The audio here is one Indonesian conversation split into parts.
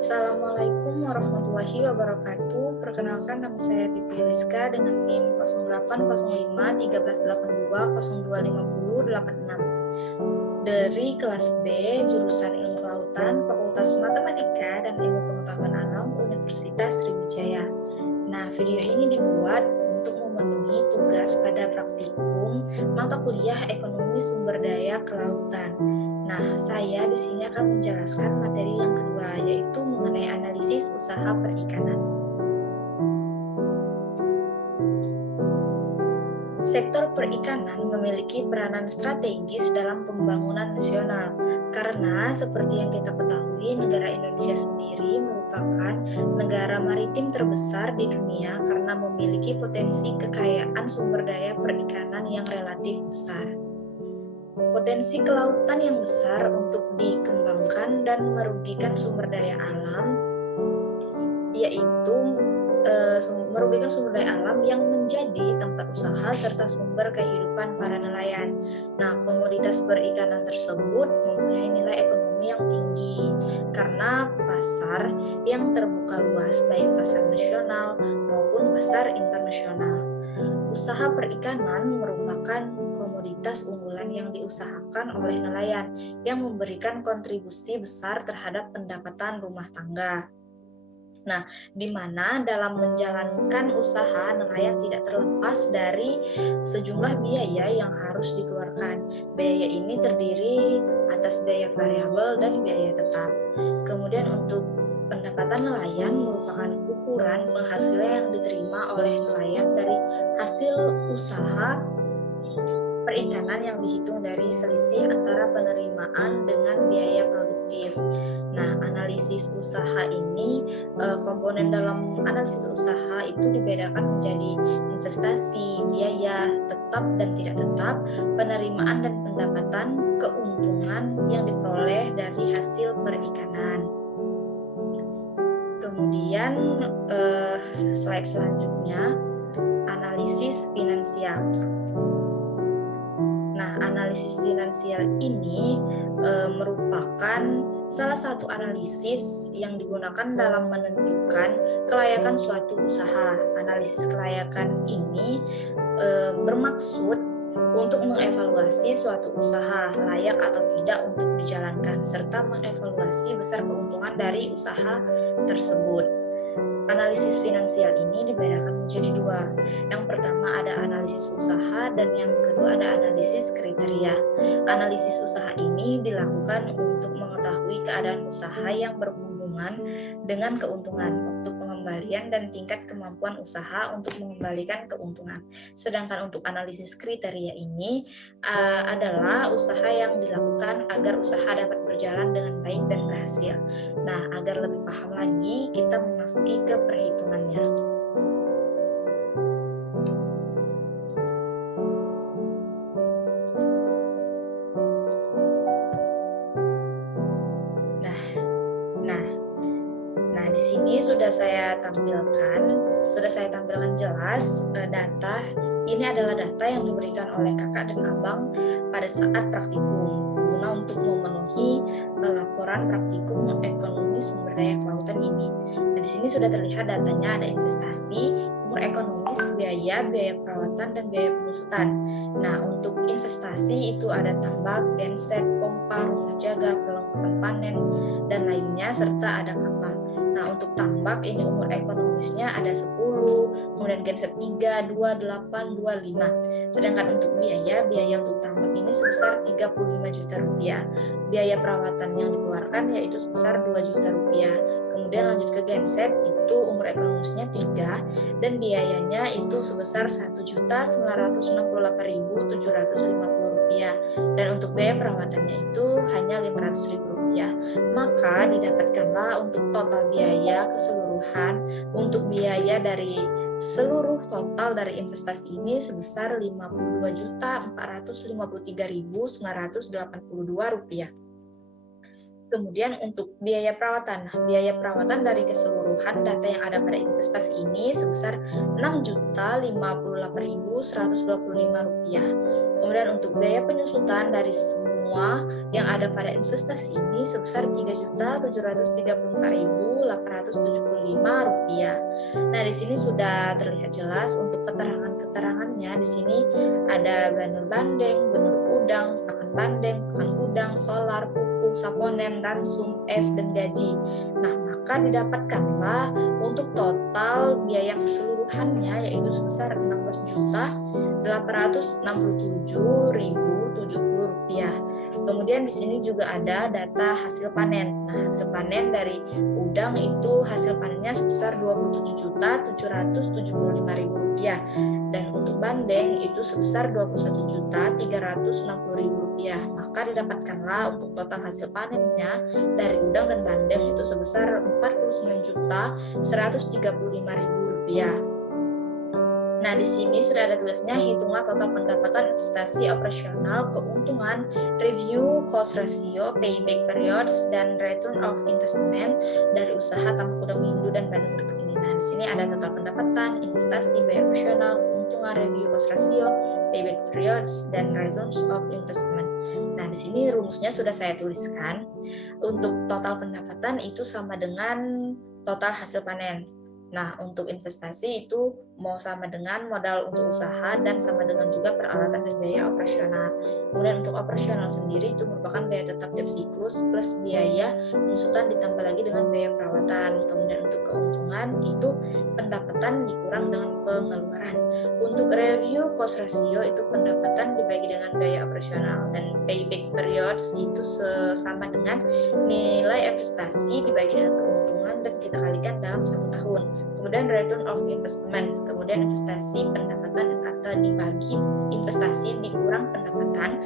Assalamualaikum warahmatullahi wabarakatuh. Perkenalkan, nama saya Pipi Rizka dengan NIM 0805 1382 0250 86 dari kelas B, jurusan Ilmu Kelautan, Fakultas Matematika dan Ilmu Pengetahuan Alam, Universitas Sriwijaya. Nah, video ini dibuat untuk memenuhi tugas pada praktikum mata kuliah Ekonomi Sumber Daya Kelautan. Nah, saya di sini akan menjelaskan materi yang kedua, yaitu mengenai analisis usaha perikanan. Sektor perikanan memiliki peranan strategis dalam pembangunan nasional, karena seperti yang kita ketahui, negara Indonesia sendiri merupakan negara maritim terbesar di dunia karena memiliki potensi kekayaan sumber daya perikanan yang relatif besar. Potensi kelautan yang besar untuk dikembangkan dan merugikan sumber daya alam, yaitu merugikan sumber daya alam yang menjadi tempat usaha serta sumber kehidupan para nelayan. Nah, komoditas perikanan tersebut mempunyai nilai ekonomi yang tinggi karena pasar yang terbuka luas, baik pasar nasional maupun pasar internasional. Usaha perikanan merupakan komoditas unggulan yang diusahakan oleh nelayan yang memberikan kontribusi besar terhadap pendapatan rumah tangga. Nah, di mana dalam menjalankan usaha nelayan tidak terlepas dari sejumlah biaya yang harus dikeluarkan. Biaya ini terdiri atas biaya variabel dan biaya tetap. Kemudian untuk pendapatan nelayan merupakan ukuran penghasilan yang diterima oleh nelayan dari hasil usaha perikanan yang dihitung dari selisih antara penerimaan dengan biaya produktif. Nah, analisis usaha ini, komponen dalam analisis usaha itu dibedakan menjadi investasi, biaya tetap dan tidak tetap, penerimaan dan pendapatan, keuntungan yang diperoleh dari hasil perikanan. Kemudian slide selanjutnya, analisis finansial. Nah, analisis finansial ini merupakan salah satu analisis yang digunakan dalam menentukan kelayakan suatu usaha. Analisis kelayakan ini bermaksud untuk mengevaluasi suatu usaha layak atau tidak untuk dijalankan, serta mengevaluasi besar keuntungan dari usaha tersebut. Analisis finansial ini dibedakan menjadi dua. Yang pertama ada analisis usaha dan yang kedua ada analisis kriteria. Analisis usaha ini dilakukan untuk mengetahui keadaan usaha yang berhubungan dengan keuntungan, waktu pengembalian dan tingkat kemampuan usaha untuk mengembalikan keuntungan. Sedangkan untuk analisis kriteria ini adalah usaha yang dilakukan agar usaha dapat berjalan dengan baik dan berhasil. Nah, agar lebih paham lagi, kita memasuki ke perhitungannya. Nah, di sini sudah saya tampilkan jelas data. Ini adalah data yang diberikan oleh kakak dan abang pada saat praktikum guna untuk memenuhi laporan praktikum ekonomi sumber daya kelautan ini. Nah, di sini sudah terlihat datanya, ada investasi, umur ekonomis, biaya perawatan dan biaya penyusutan. Nah, untuk investasi itu ada tambak, genset, pompa, rumah jaga, perlengkapan panen dan lainnya, serta ada kapal. Nah, untuk tambak ini umur ekonomisnya ada 10, kemudian genset 3, 2, 8, 25. Sedangkan untuk biaya untuk tambak ini sebesar 35 juta rupiah. Biaya perawatan yang dikeluarkan yaitu sebesar 2 juta rupiah. Kemudian lanjut ke genset, itu umur ekonomisnya 3 dan biayanya itu sebesar 1.968.750 rupiah. Dan untuk biaya perawatannya itu hanya 500.000 rupiah. Maka didapatkanlah untuk total biaya keseluruhan untuk biaya dari seluruh total dari investasi ini sebesar 52.453.982 rupiah. Kemudian untuk biaya perawatan. Nah, biaya perawatan dari keseluruhan data yang ada pada investasi ini sebesar Rp6.058.125. Kemudian untuk biaya penyusutan dari semua yang ada pada investasi ini sebesar Rp3.734.875. Nah, di sini sudah terlihat jelas untuk keterangan-keterangannya. Di sini ada Banur Bandeng, Banur Udang, Pakan Bandeng, Pakan Udang, Solar, Pupuk, Saponen, Ransum, Es, dan Gaji. Nah, maka didapatkanlah untuk total biaya keseluruhannya yaitu sebesar Rp16.867.070. Kemudian di sini juga ada data hasil panen. Nah, hasil panen dari udang itu hasil panennya sebesar Rp21.775.000 dan untuk bandeng itu sebesar Rp21.360.000. Maka didapatkanlah untuk total hasil panennya dari udang dan bandeng itu sebesar Rp49.135.000. Nah, di sini sudah ada tulisnya hitunglah total pendapatan investasi operasional, keuntungan, review cost ratio, payback periods, dan return of investment dari usaha tambak udang Windu dan Bandeng berikut ini. Nah, di sini ada total pendapatan, investasi, biaya operasional, keuntungan, review cost ratio, payback periods, dan returns of investment. Nah, di sini rumusnya sudah saya tuliskan. Untuk total pendapatan itu sama dengan total hasil panen. Nah, untuk investasi itu mau sama dengan modal untuk usaha dan sama dengan juga peralatan dan biaya operasional. Kemudian untuk operasional sendiri itu merupakan biaya tetap tiap siklus plus biaya penyusutan ditambah lagi dengan biaya perawatan. Kemudian untuk keuntungan itu pendapatan dikurang dengan pengeluaran. Untuk review cost ratio itu pendapatan dibagi dengan biaya operasional dan payback periods itu sama dengan nilai investasi dibagi dengan keuntungan dan kita kalikan dalam 1 tahun. Kemudian return of investment, kemudian investasi pendapatan atau dibagi investasi dikurang pendapatan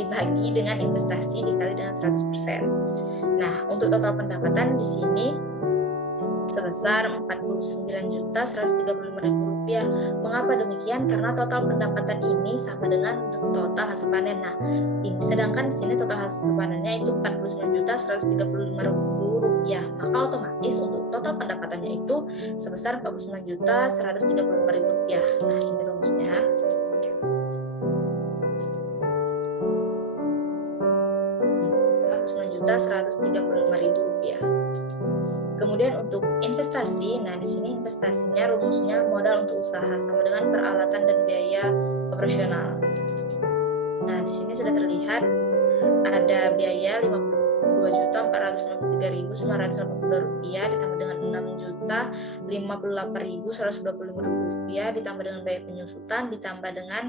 dibagi dengan investasi dikali dengan 100%. Nah, untuk total pendapatan di sini sebesar Rp49.135.000. Mengapa demikian? Karena total pendapatan ini sama dengan total hasil panen. Nah, sedangkan di sini total hasil panennya itu Rp49.135.000. Maka otomatis untuk total pendapatannya itu sebesar Rp49.135.000. Nah, ini rumusnya. Rp49.135.000. Kemudian untuk investasi, nah di sini investasinya rumusnya modal untuk usaha sama dengan peralatan dan biaya operasional. Nah, di sini sudah terlihat ada biaya Rp52.453.982 ditambah dengan Rp6.058.125 ditambah dengan biaya penyusutan ditambah dengan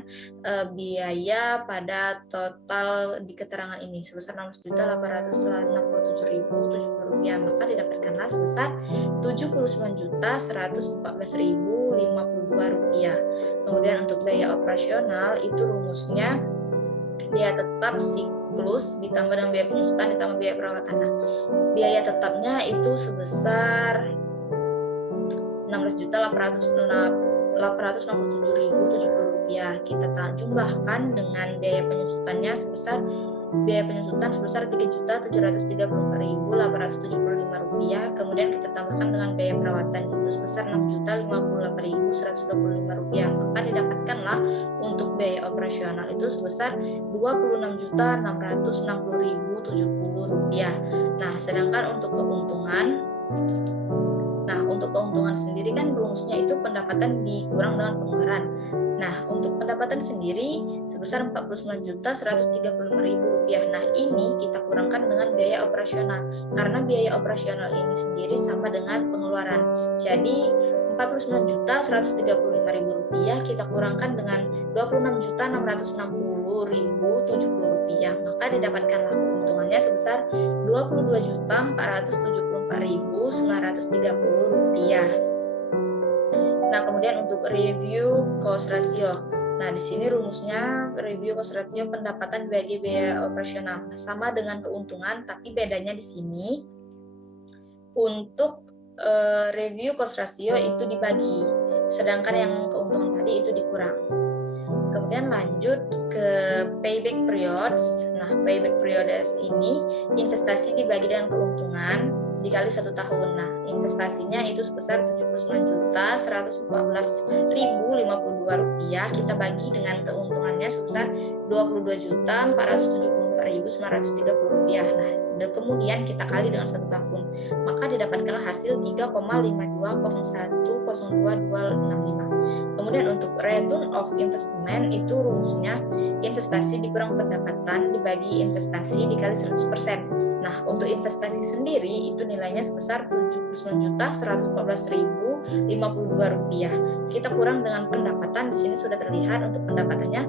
biaya pada total di keterangan ini sebesar Rp16.867.070. Maka didapatkanlah sebesar Rp79.114.052. Kemudian untuk biaya operasional itu rumusnya biaya tetap siklus ditambah dengan biaya penyusutan ditambah biaya perawatan. Nah, biaya tetapnya itu sebesar Rp16.867.070. Kita jumlahkan dengan biaya penyusutannya sebesar Rp3.734.875. Kemudian kita tambahkan dengan biaya perawatan itu sebesar Rp6.058.125. Maka didapatkanlah untuk biaya operasional itu sebesar Rp26.660.070. Nah, sedangkan untuk keuntungan, sendiri kan rumusnya itu pendapatan dikurang dengan pengeluaran. Nah, untuk pendapatan sendiri sebesar Rp49.135.000. Nah, ini kita kurangkan dengan biaya operasional karena biaya operasional ini sendiri sama dengan pengeluaran. Jadi Rp49.135.000 kita kurangkan dengan Rp26.660.070. Maka didapatkanlah keuntungannya sebesar Rp22.474.930. Nah, kemudian untuk review cost ratio. Nah, di sini rumusnya review cost ratio pendapatan bagi biaya operasional. Nah, sama dengan keuntungan, tapi bedanya di sini untuk review cost ratio itu dibagi, sedangkan yang keuntungan tadi itu dikurang. Kemudian lanjut ke payback periods. Nah, payback periods ini investasi dibagi dengan keuntungan dikali 1 tahun. Nah, investasinya itu sebesar Rp79.114.052. Kita bagi dengan keuntungannya sebesar Rp22.474.930. Nah, dan kemudian kita kali dengan 1 tahun, maka didapatkanlah hasil 3,5201026265. Kemudian untuk return of investment itu rumusnya investasi dikurang pendapatan dibagi investasi dikali 100%. Nah, untuk investasi sendiri itu nilainya sebesar Rp79.114.052. Kita kurang dengan pendapatan, di sini sudah terlihat untuk pendapatannya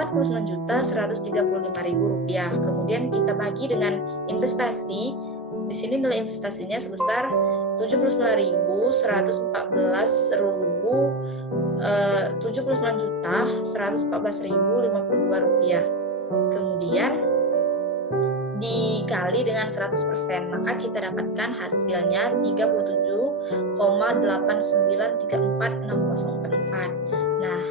Rp49.135.000. Kemudian kita bagi dengan investasi. Di sini nilai investasinya sebesar Rp79.114.052. Kemudian dikali dengan 100%, maka kita dapatkan hasilnya 37,89346044. Nah,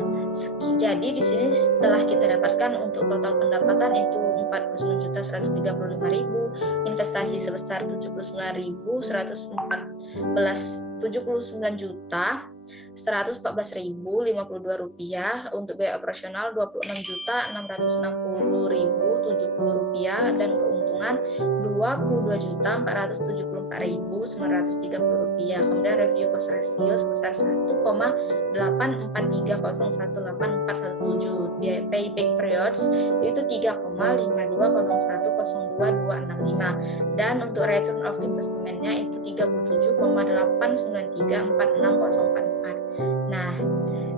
jadi di sini setelah kita dapatkan untuk total pendapatan itu 49.135.000, investasi sebesar 79.114.052, untuk biaya operasional Rp26.660.070, dan keuntungan Rp22.474.930. Kemudian review cost ratio sebesar 1,843018417. Biaya payback periods yaitu 3,5201026265, dan untuk return of investment-nya itu 37,8934604. Nah,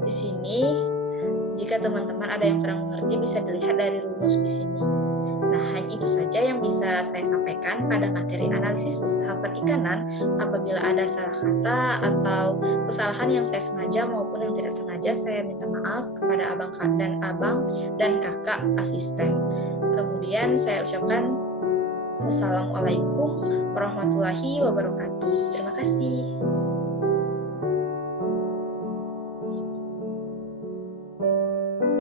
di sini jika teman-teman ada yang kurang mengerti bisa dilihat dari rumus di sini. Nah, hanya itu saja yang bisa saya sampaikan pada materi analisis usaha perikanan. Apabila ada salah kata atau kesalahan yang saya sengaja maupun yang tidak sengaja, saya minta maaf kepada abang dan kakak asisten. Kemudian saya ucapkan wassalamualaikum warahmatullahi wabarakatuh. Terima kasih.